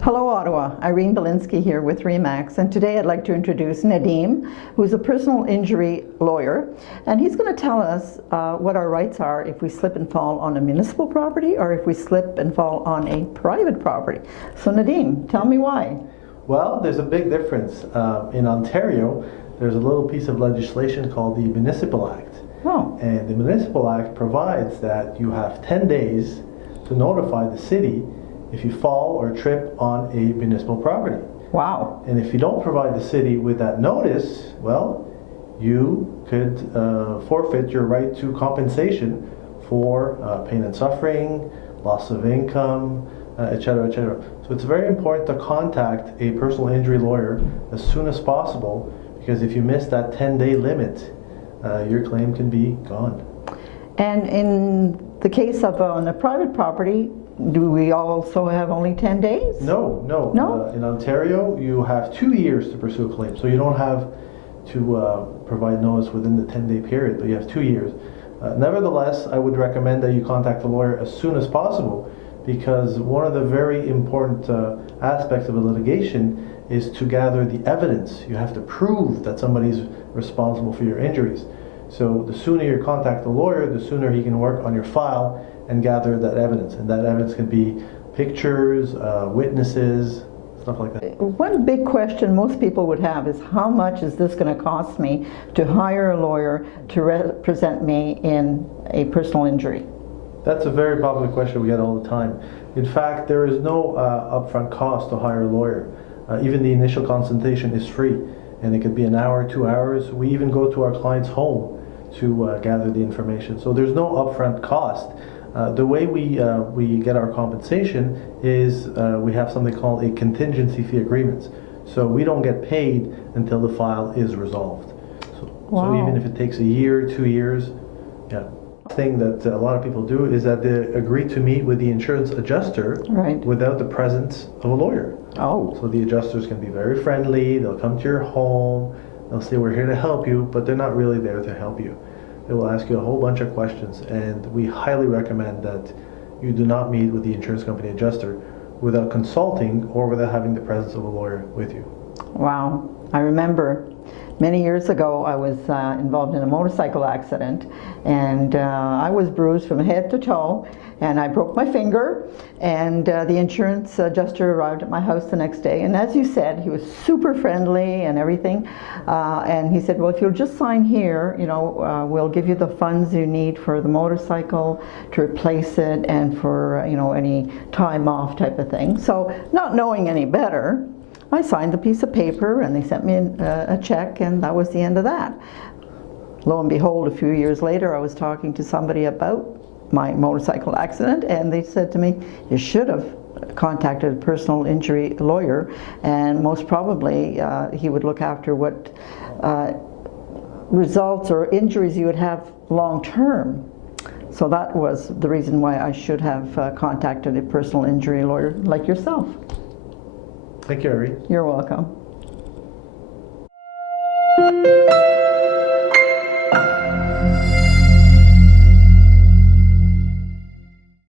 Hello Ottawa, Irene Bilinski here with RE/MAX, and today I'd like to introduce Nadeem, who's a personal injury lawyer, and he's going to tell us what our rights are if we slip and fall on a municipal property or if we slip and fall on a private property. So Nadeem, tell me why. Well, there's a big difference. In Ontario, there's a little piece of legislation called the Municipal Act. Oh. And the Municipal Act provides that you have 10 days to notify the city if you fall or trip on a municipal property. Wow. And if you don't provide the city with that notice, well, you could forfeit your right to compensation for pain and suffering, loss of income, etc., etc. So it's very important to contact a personal injury lawyer as soon as possible, because if you miss that 10-day limit, your claim can be gone. And in the case of on a private property, do we also have only 10 days? No. In Ontario, you have 2 years to pursue a claim. So you don't have to provide notice within the 10-day period, but you have 2 years. Nevertheless, I would recommend that you contact the lawyer as soon as possible, because one of the very important aspects of a litigation is to gather the evidence. You have to prove that somebody's responsible for your injuries. So the sooner you contact the lawyer, the sooner he can work on your file and gather that evidence. And that evidence can be pictures, witnesses, stuff like that. One big question most people would have is, how much is this going to cost me to hire a lawyer to represent me in a personal injury? That's a very popular question we get all the time. In fact, there is no upfront cost to hire a lawyer. Even the initial consultation is free, and it could be an hour, 2 hours. We even go to our client's home to gather the information. So there's no upfront cost. The way we get our compensation is we have something called a contingency fee agreement. So we don't get paid until the file is resolved. So even if it takes a year, 2 years, yeah. Thing that a lot of people do is that they agree to meet with the insurance adjuster without the presence of a lawyer. Oh. So the adjusters can be very friendly, they'll come to your home, they'll say we're here to help you, but they're not really there to help you. They will ask you a whole bunch of questions, and we highly recommend that you do not meet with the insurance company adjuster without consulting or without having the presence of a lawyer with you. Wow. I remember many years ago I was involved in a motorcycle accident, and I was bruised from head to toe, and I broke my finger, and the insurance adjuster arrived at my house the next day, and as you said, he was super friendly and everything, and he said, well, if you'll just sign here, you know, we'll give you the funds you need for the motorcycle, to replace it, and for, you know, any time off type of thing. So not knowing any better, I signed the piece of paper, and they sent me a check, and that was the end of that. Lo and behold, a few years later, I was talking to somebody about my motorcycle accident, and they said to me, you should have contacted a personal injury lawyer, and most probably he would look after what results or injuries you would have long term. So that was the reason why I should have contacted a personal injury lawyer like yourself. Thank you, Irene. You're welcome.